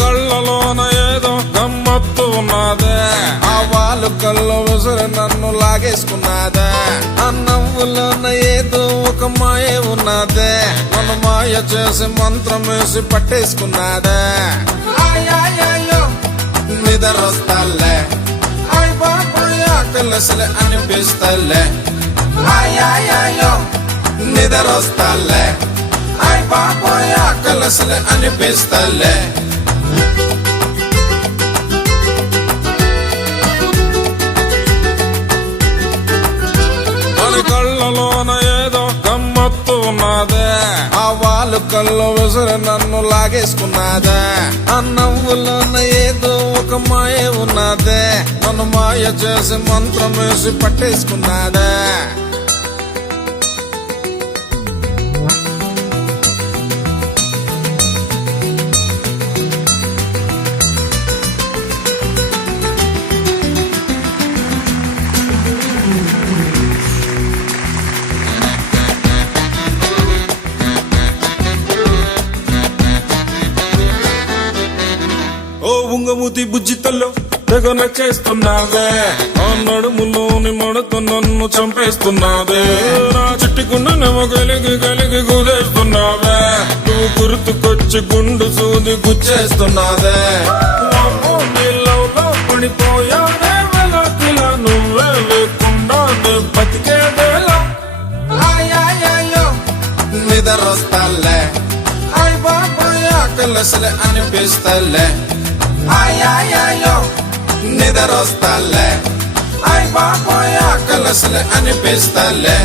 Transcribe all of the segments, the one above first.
కళ్ళలోన ఏదో గమ్మత్తు ఉన్నదే, ఆ వాళ్ళు కళ్ళు విసురు నన్ను లాగేసుకున్నదే, ఆ నవ్వులోన ఏదో ఒక మాయ ఉన్నదే, నన్ను మాయ చేసి మంత్రం వేసి పట్టేసుకున్నదే. నిద్రొస్తాలే అయ్ బాబాయ్ కలిసలే అనిపిస్తలే, నిద్రొస్తాలే అయ్ బాబాయ్ కలిసలే అనిపిస్తలే. కళ్ళలోన ఏదో గమ్మత్తు ఉన్నదే, ఆ వాళ్ళు కళ్ళు విసురు నన్ను లాగేసుకున్నదే, ఆ నవ్వులోన ఏదో ఒక మాయ ఉన్నదే, నన్ను మాయ చేసి మంత్రం వేసి పట్టేసుకున్నదే. ఓ ఉంగమూతి బుజ్జితల్లో తెగ నచ్చేస్తున్నావే, ఆ నడుములోని మడత నన్ను చంపేస్తున్నావే, నా చుట్టుకున్ననేమో కలిగి కలిగి గుదేస్తున్నావే, నువ్వు గుర్తుకొచ్చి గుండు సూది గుచ్చేస్తున్నావే. నీళ్ళలో పడిపోయానే వెలకిలా, నువ్వే లేకుండా బతికేదేలా. నిద్రొస్తాలే అయ్ బాబాయ్ కలిసలే అనిపిస్తలే, నిద్రొస్తాలే అయ్ బాబాయ్ కలిసలే అనిపిస్తలే.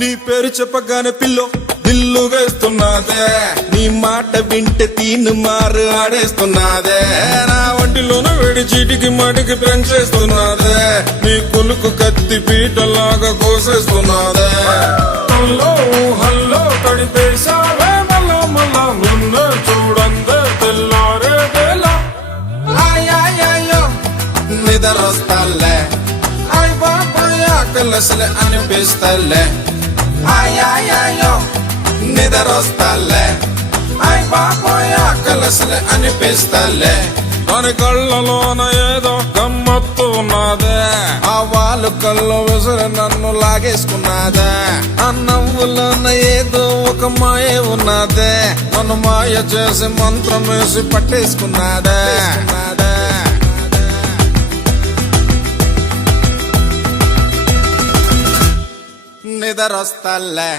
నీ పేరు చెప్పగానే పిల్లో దిల్లు వేస్తున్నదే, నీ మాట వింటే తీను మారు ఆడేస్తున్నదే, నా ఒంటిలోన వేడి చీటికి మాటికి పెంచేస్తున్నదే, నీ కొలుకు కత్తి పీటలాగా కోసేస్తున్నదే. హల్లో హల్లో తడిపేశావే మళ్ళా మళ్ళా, ముందే చూడందే తెల్లారేదేలా. నిద్రొస్తాలే అయ్ బాబాయ్ కలిసలే అనిపిస్తలే, నిద్రొస్తాలే అయ్ బాబాయ్ కలిసలే అనిపిస్తలే. దాని కళ్ళలోన ఏదో గమ్మత్తు ఉన్నదే, ఆ వాళ్ళు కళ్ళు విసురు నన్ను లాగేసుకున్నదే, ఆ నవ్వులోన ఏదో ఒక మాయ ఉన్నదే, నన్ను మాయ చేసి మంత్రం వేసి పట్టేసుకున్నదే. నిద్రొస్తాలే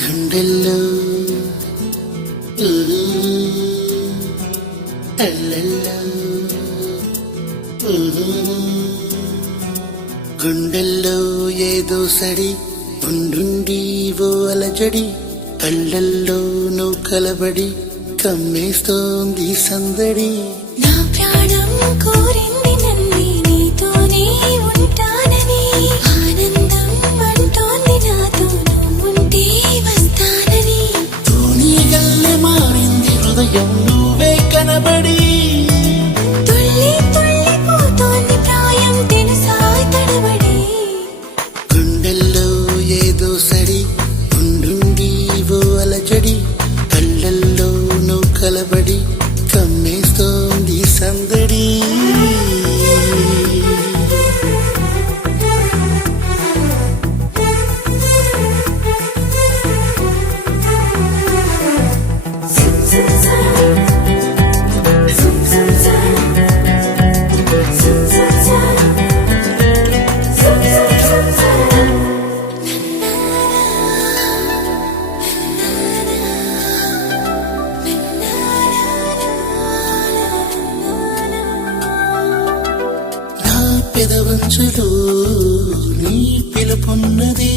గుండెల్లో గుండెల్లో ఏదో సడి ఉండుండి ఓ అలజడి, కళ్ళల్లో నువ్వు కలబడి కమ్మేస్తోంది సందడి. నా ప్రాణం కోరింది నన్ను నీతోనే ఉంటానని, ఆనందం అంటోంది నాతో నువ్వుంటే వస్తానని. తోని గల్లె మారింది హృదయం నువ్వే కనబడి తుళ్ళి తుళ్ళి పోతోంది ప్రాయం తెలుసా తడబడి గుండెల్లో ఏదో సడి ఉండుండి ఓ అలజడి కళ్ళల్లో నువ్వు కలబడి కమ్మేస్తోంది సందడి నా పెదవంచులో నీ పిలుపున్నది